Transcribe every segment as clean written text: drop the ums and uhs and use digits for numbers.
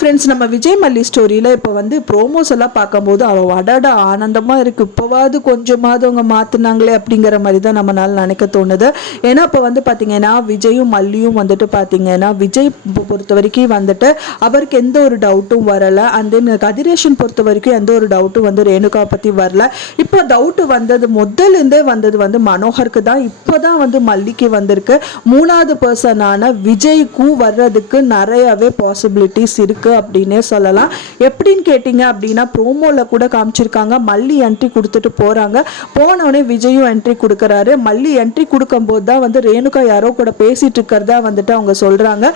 Friends, நம்ம விஜய் மல்லி ஸ்டோரியில் இப்போ வந்து ப்ரோமோஸ் எல்லாம் பார்க்கும்போது அவள் அடட ஆனந்தமாக இருக்குது. இப்போவாது கொஞ்சமாவது அவங்க மாற்றினாங்களே அப்படிங்கிற மாதிரி தான் நம்மளால் நினைக்க தோணுது. ஏன்னா இப்போ வந்து பார்த்தீங்கன்னா விஜயும் மல்லியும் வந்துட்டு பார்த்தீங்கன்னா விஜய் பொறுத்த வரைக்கும் வந்துட்டு அவருக்கு எந்த ஒரு டவுட்டும் வரலை. அண்ட் தென் கதிரேஷன் பொறுத்த வரைக்கும் எந்த ஒரு டவுட்டும் வந்து ரேணுகா பற்றி வரல. இப்போ டவுட்டு வந்தது முதல்லேருந்தே வந்தது வந்து மனோகருக்கு தான். இப்போ தான் வந்து மல்லிக்கு வந்திருக்கு. மூணாவது பர்சனான விஜய்க்கும் வர்றதுக்கு நிறையவே பாசிபிலிட்டிஸ் இருக்கு அப்படின்னே சொல்லலாம். எப்படின்னு கேட்டிங்க அப்படின்னா ப்ரோமோல கூட காமிச்சிருக்காங்க. மல்லி என்ட்ரி கொடுத்துட்டு போறாங்க. போனோடனே விஜயும் என்ட்ரி கொடுக்குறாரு. மல்லி என்ட்ரி கொடுக்கும்போது தான் வந்து ரேணுகா யாரோ கூட பேசிட்டு இருக்கிறதா வந்துட்டு அவங்க சொல்றாங்க.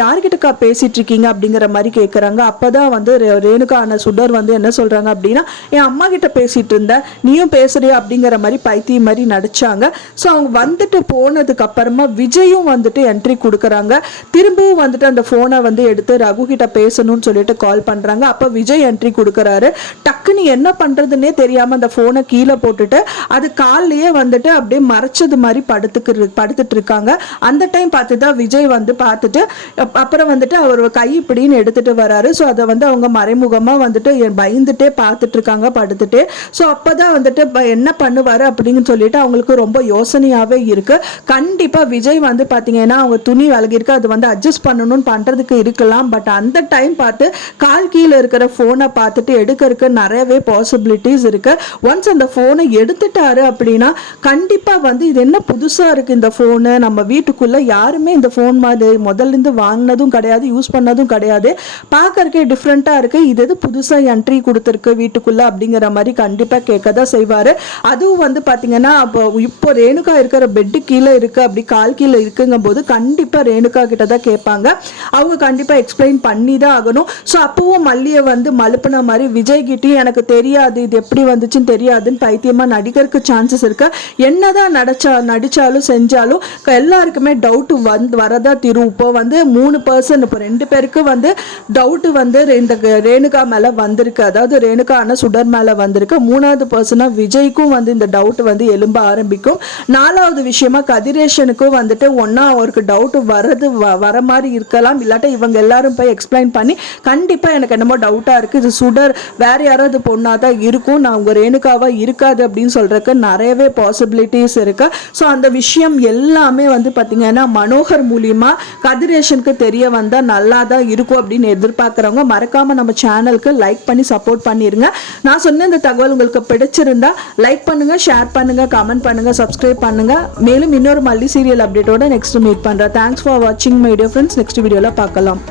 யாருக்கிட்டக்கா பேசிட்டு இருக்கீங்க அப்படிங்கிற மாதிரி கேட்குறாங்க. அப்பதான் வந்து ரேணுகா சுடர் வந்து என்ன சொல்றாங்க அப்படின்னா, என் அம்மா கிட்ட பேசிட்டு இருந்த, நீயும் பேசுறியா அப்படிங்கிற மாதிரி பைத்தியம் மாதிரி நடிச்சாங்க. ஸோ அவங்க வந்துட்டு போனதுக்கு அப்புறமா விஜயும் வந்துட்டு என்ட்ரி கொடுக்குறாங்க. திரும்பவும் வந்துட்டு அந்த போனை வந்து எடுத்து ரகு கிட்ட பேசணும்னு சொல்லிட்டு கால் பண்றாங்க. அப்ப விஜய் என்ட்ரி கொடுக்கறாரு. டக்குன்னு என்ன பண்றதுன்னே தெரியாம அந்த போனை கீழே போட்டுட்டு அது கால்லயே வந்துட்டு அப்படியே மறைச்சது மாதிரி படுத்துட்டு இருக்காங்க. அந்த டைம் பார்த்துதான் விஜய் வந்து பார்த்துட்டு அப்புறம் வந்துட்டு அவர் கை இப்படின்னு எடுத்துட்டு வராரு. ஸோ அதை வந்து அவங்க மறைமுகமா வந்துட்டு பயந்துட்டே பார்த்துட்டு இருக்காங்க படுத்துட்டு. ஸோ அப்பதான் வந்துட்டு என்ன பண்ணுவாரு அப்படின்னு சொல்லிட்டு அவங்களுக்கு ரொம்ப யோசனையாவே இருக்கு. கண்டிப்பா விஜய் வந்து பாத்தீங்கன்னா அவங்க துணி விலகிருக்கு, அது வந்து அட்ஜஸ்ட் பண்ணணும்னு பண்றதுக்கு இருக்கலாம். பட் அந்த டைம் பார்த்து கால் கீழே இருக்கிற போனை பார்த்துட்டு எடுக்கிறதுக்கு நிறையவே பாசிபிலிட்டிஸ் இருக்கு. ஒன்ஸ் அந்த போனை எடுத்துட்டாரு அப்படின்னா கண்டிப்பா வந்து இது என்ன புதுசா இருக்கு இந்த போனு, நம்ம வீட்டுக்குள்ள யாருமே இந்த போன் மாதிரி முதல்ல இருந்து வாங்கினதும் கிடையாது, யூஸ் பண்ணதும் கிடையாது, பார்க்கறதுக்கே டிஃப்ரெண்டா இருக்கு, இது எது புதுசா என்ட்ரி கொடுத்துருக்கு வீட்டுக்குள்ள அப்படிங்கிற மாதிரி கண்டிப்பா கேட்கதான் செய்வாரு. அதுவும் வந்து பாத்தீங்கன்னா இப்போ ரேணுகா இருக்கிற பெட்டு கீழே இருக்கு, அப்படி கால் கீழே இருக்குங்கும் போது கண்டிப்பா ரேணுகா கிட்ட தான் கேட்பாங்க. அவங்க கண்டிப்பா எக்ஸ்பிளைன் பண்ணி தான் ஆகணும். ஸோ அப்பவும் மல்லியை வந்து மழுப்பின மாதிரி விஜய் கிட்டயும் எனக்கு தெரியாது, இது எப்படி வந்துச்சுன்னு தெரியாதுன்னு பைத்தியமா நடிக்கிறதுக்கு சான்சஸ் இருக்கு. என்னதான் நடிச்சாலும் செஞ்சாலும் எல்லாருக்குமே டவுட் வரதா தீரும். இப்போ வந்து 3%, இப்போ 2 பேருக்கு வந்து டவுட் வந்து இந்த ரேணுகா மேல வந்திருக்கு, அதாவது ரேணுகா சுடர் மேல வந்திருக்கு. 3வது பர்சனா விஜய்க்கும் வந்து இந்த டவுட் வந்து எழும்ப ஆரம்பிக்கும். 4வது விஷயமா கதிரேஷனுக்கும் வந்துட்டு ஒன்னா அவருக்கு டவுட் வர மாதிரி இருக்கலாம். இல்லாட்ட இவங்க எல்லாரும் போய் எக்ஸ்பிளைன் பண்ணி கண்டிப்பா எனக்கு என்னமோ டவுட்டா இருக்கு, இது சுடர் வேற யாராவது பொண்ணாதான் இருக்கும், நான் உங்க ரேணுகாவா இருக்காது அப்படின்னு சொல்றதுக்கு நிறையவே பாசிபிலிட்டிஸ் இருக்கு. ஸோ அந்த விஷயம் எல்லாமே வந்து பாத்தீங்கன்னா மனோகர் மூலியமா கதிரேஷனுக்கு தெரிய வந்தா நல்லா தான் இருக்கும் அப்படின்னு எதிர்பார்க்கிறவங்க மறக்காம நம்ம சேனலுக்கு லைக் பண்ணி சப்போர்ட் பண்ணிருங்க. நான் சொன்ன இந்த தகவல் உங்களுக்கு பிடிச்சிருந்தா லைக் பண்ணுங்க, ஷேர் பண்ணுங்க, கமெண்ட் பண்ணுங்க, சப்ஸ்கிரைப் பண்ணுங்க. மேலும் இன்னொரு மல்லி சீரியல் அப்டேட்டோட நெக்ஸ்ட் மீட் பண்றேன். தேங்க்ஸ் ஃபார் வாட்சிங் மை டியர் ஃப்ரெண்ட்ஸ். நெக்ஸ்ட் வீடியோல பார்க்கலாம்.